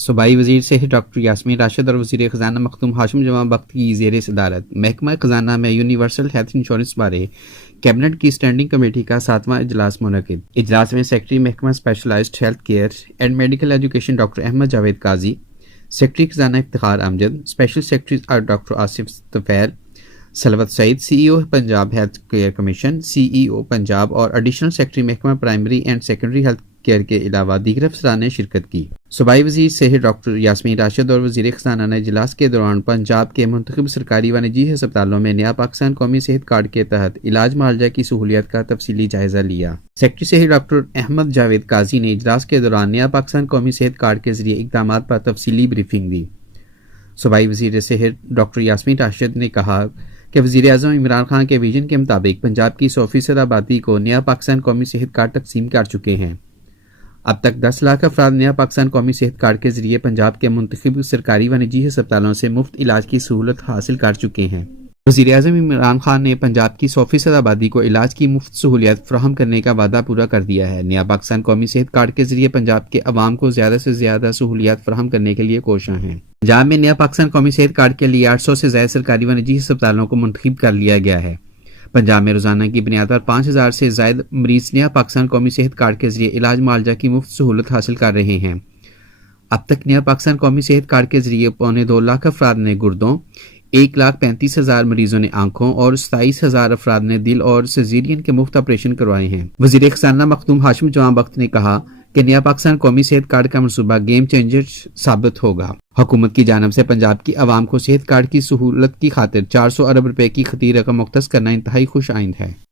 صوبائی وزیر صحت ڈاکٹر یاسمین راشد اور وزیر خزانہ مخدوم ہاشم جمع بخت کی زیر صدارت محکمہ خزانہ میں یونیورسل ہیلتھ انشورنس بارے کیبنٹ کی اسٹینڈنگ کمیٹی کا 7واں اجلاس منعقد۔ اجلاس میں سیکرٹری محکمہ specialized health care and medical education doctor Ahmad Javed Qazi, secretary خزانہ Iftikhar Amjad, special secretary doctor Asif Tufail, Salwat Saeed, C E O Punjab health care commission, C E O Punjab اور ایڈیشنل سیکرٹری محکمہ primary and secondary health care کے علاوہ دیگر افسران نے شرکت کی۔ صوبائی وزیر صحت ڈاکٹر یاسمین راشد اور وزیر خزانہ نے اجلاس کے دوران پنجاب کے منتخب سرکاری و نجی ہسپتالوں میں نیا پاکستان قومی صحت کارڈ کے تحت علاج معالجہ کی سہولیات کا تفصیلی جائزہ لیا۔ سیکرٹری صحت ڈاکٹر احمد جاوید قاضی نے اجلاس کے دوران نیا پاکستان قومی صحت کارڈ کے ذریعے اقدامات پر تفصیلی بریفنگ دی۔ صوبائی وزیر صحت ڈاکٹر یاسمین راشد نے کہا کہ وزیر اعظم عمران خان کے ویژن کے مطابق پنجاب کی 100% آبادی کو نیا پاکستان قومی صحت کارڈ تقسیم کر چکے ہیں۔ اب تک 10 لاکھ افراد نیا پاکستان قومی صحت کارڈ کے ذریعے پنجاب کے منتخب سرکاری و نجی ہسپتالوں سے مفت علاج کی سہولت حاصل کر چکے ہیں۔ وزیر اعظم عمران خان نے پنجاب کی 100% آبادی کو علاج کی مفت سہولیات فراہم کرنے کا وعدہ پورا کر دیا ہے۔ نیا پاکستان قومی صحت کارڈ کے ذریعے پنجاب کے عوام کو زیادہ سے زیادہ سہولیات فراہم کرنے کے لیے کوشاں ہیں۔ پنجاب میں نیا پاکستان قومی صحت کارڈ کے لیے 800 سے زائد سرکاری و نجی ہسپتالوں کو منتخب کر لیا گیا ہے۔ پنجاب میں روزانہ کی بنیاد پر 5000 سے زائد مریض نیا پاکستان قومی صحت کارڈ کے ذریعے علاج معالجہ کی مفت سہولت حاصل کر رہے ہیں۔ اب تک نیا پاکستان قومی صحت کارڈ کے ذریعے 2.25 لاکھ افراد نے گردوں، 1,35,000 مریضوں نے آنکھوں اور 27,000 افراد نے دل اور سیزیرین کے مفت آپریشن کروائے ہیں۔ وزیر خزانہ مخدوم ہاشم جمع بخت نے کہا کہ نیا پاکستان قومی صحت کارڈ کا منصوبہ گیم چینجر ثابت ہوگا۔ حکومت کی جانب سے پنجاب کی عوام کو صحت کارڈ کی سہولت کی خاطر 400 ارب روپے کی خطیر رقم مختص کرنا انتہائی خوش آئند ہے۔